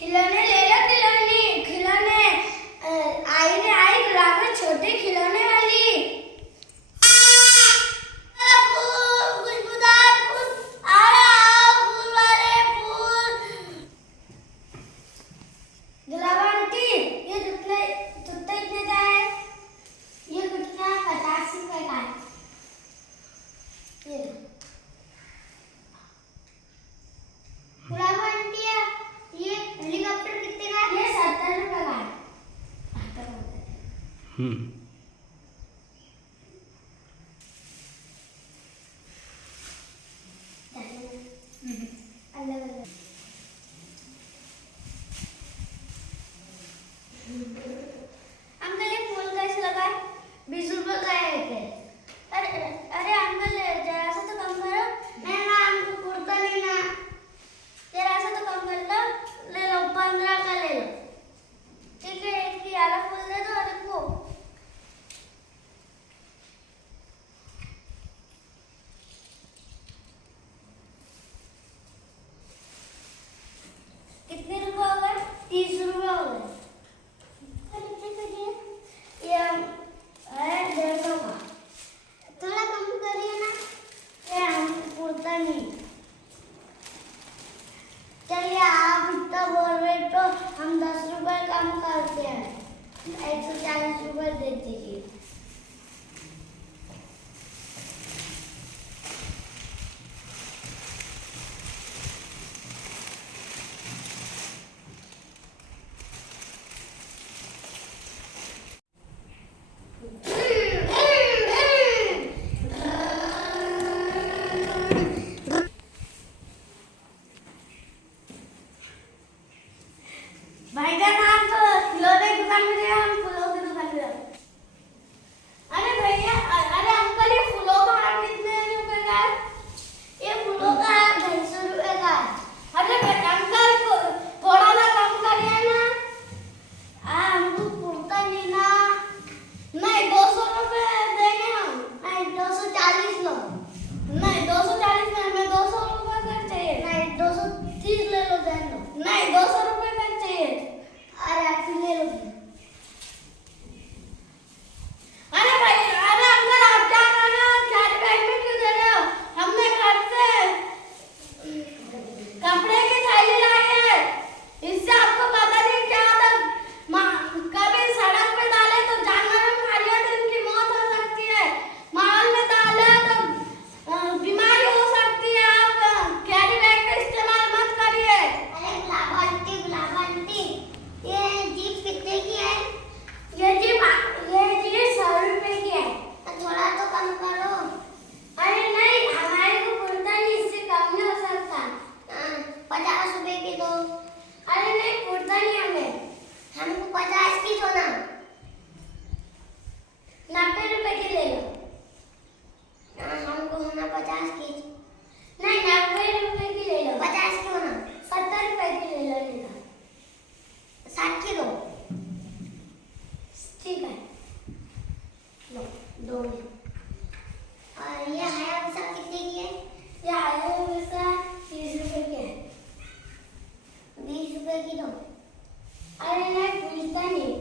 खिलौने ले लो, खिलौने खिलौने आई रे आई गुलाब में छोटे खिलौने वाली। खुशबूदार फूल आ रहा, फूल वाले फूल। गुलाब आंटी ये जूते इतने का है? ये गुटका 50 रुपए का है। ये गुलाब आंटी ये हेलीकॉप्टर कितने का है? ये 70 रुपए का है। अलग अलग अंकल ये फूल कैसे लगा है? 20 रुपए का है एक। अरे अंकल जरा सा तो कम करो। नहीं ना हमको कुर्ता लेना, जरा सा तो कम कर लो। ले लो 15 का ले लो। ठीक है एक ही वाला फूल दे दो। अरे को कितने रुपए हो गए? 30 रुपए हो गए। ये है 150 का। थोड़ा कम करिए ना। ये हम कुर्ता नहीं। चलिए आप इतना बोल रहे तो हम 10 रुपए कम करते हैं। 140 रुपए दे दीजिए। भाईजान आप तो खिलौने की दुकान में गए, हम फूलों की दुकान में गए। अरे भैया अरे अंकल ये फूलों का हार कितने रुपए का है? ये फूलों का हार 250 रुपए का है। अरे अंकल थोड़ा सा कम करिए ना। हमको कुर्ता लेना। नहीं 200 रुपए देंगे हम। नहीं 240 लो। नहीं 240 में हमें 200 रुपए का चाहिए। नहीं 230 ले लो दे लो। नहीं 200 रुपए का चाहिए। अरे आप ले लो। अरे भाई अरे अंकल आप क्या कर रहे हो? कैरी बैग में क्यों दे रहे हो? हमने घर से कपड़े की थैली लाई है। इससे आपको पता नहीं क्या था। कभी सड़क पे डाले तो जानवर खा लिया तो इनकी मौत हो सकती है। माहौल में डाले तो बीमारी हो सकती है। आप कैरी बैग का इस्तेमाल मत करिए। अरे गुलाब आंटी ये जीप कितने की है? ये जीप 100 रुपए की है। तो थोड़ा तो कम करो। अरे नहीं हमारे को कुर्ता नहीं, इससे कम नहीं हो सकता। 50 रुपए की दो। अरे नहीं कुर्ता नहीं हमें, हमको 50 की दो ना। 90 रुपए की ले लो। हमको होना 50 की। नहीं 90 रुपए की ले लो। 50 की होना 70 रुपए की ले लो। 60 की दो। ठीक है लो 2 में। और ये हायाबुसा कितने की है? ये हायाबुसा 30 रुपए की है। 20 रुपए की दो। अरे नहीं पूछता नहीं,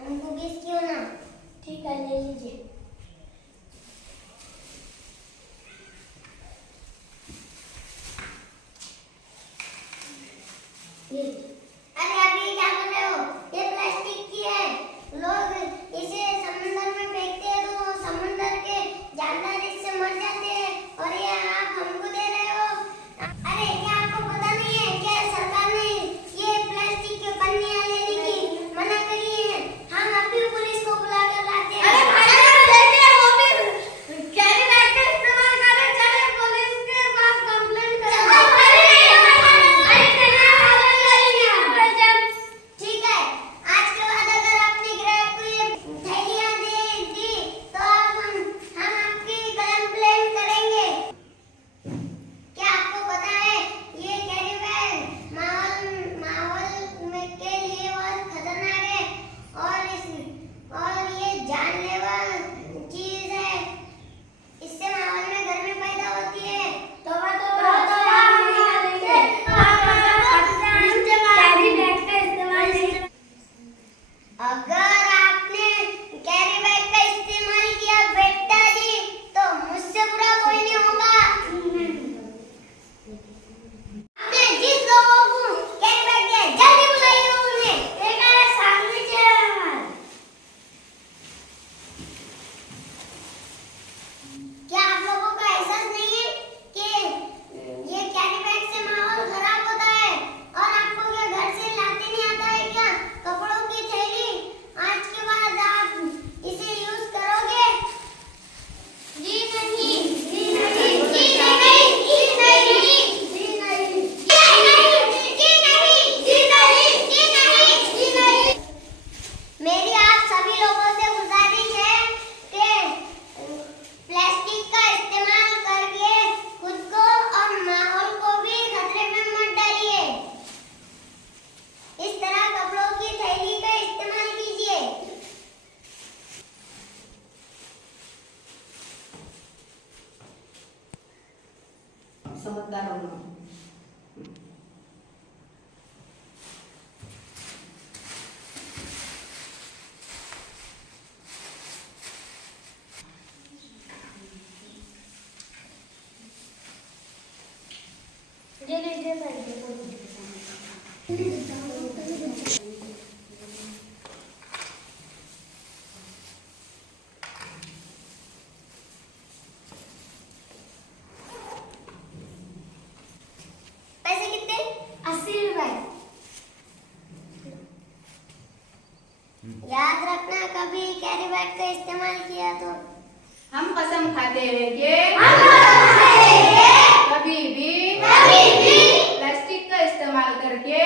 हमको 20 की हो ना। ठीक है ले लीजिए। अरे आप ये क्या कर रहे हो? ये प्लास्टिक की है। लोग इसे समंदर में फेंकते हैं तो समंदर के जानवर इससे मर जाते हैं। और ये आप हमको दे रहे हो? अरे क्या आपको पता नहीं है क्या सरकार ने ये प्लास्टिक के पन्नियां लेने की मना करी है? हम अभी पुलिस को बुला कर लाते हैं। अरे भाई देखिए वो भी कैरी बैग का इस्तेमाल कर रहे। चले पुलिस के पास कंप्लेंट करें। पैसे कितने? 80 रुपए। याद रखना कभी कैरी बैग का इस्तेमाल किया तो हम कसम खाते हैं कि कभी भी प्लास्टिक का इस्तेमाल करके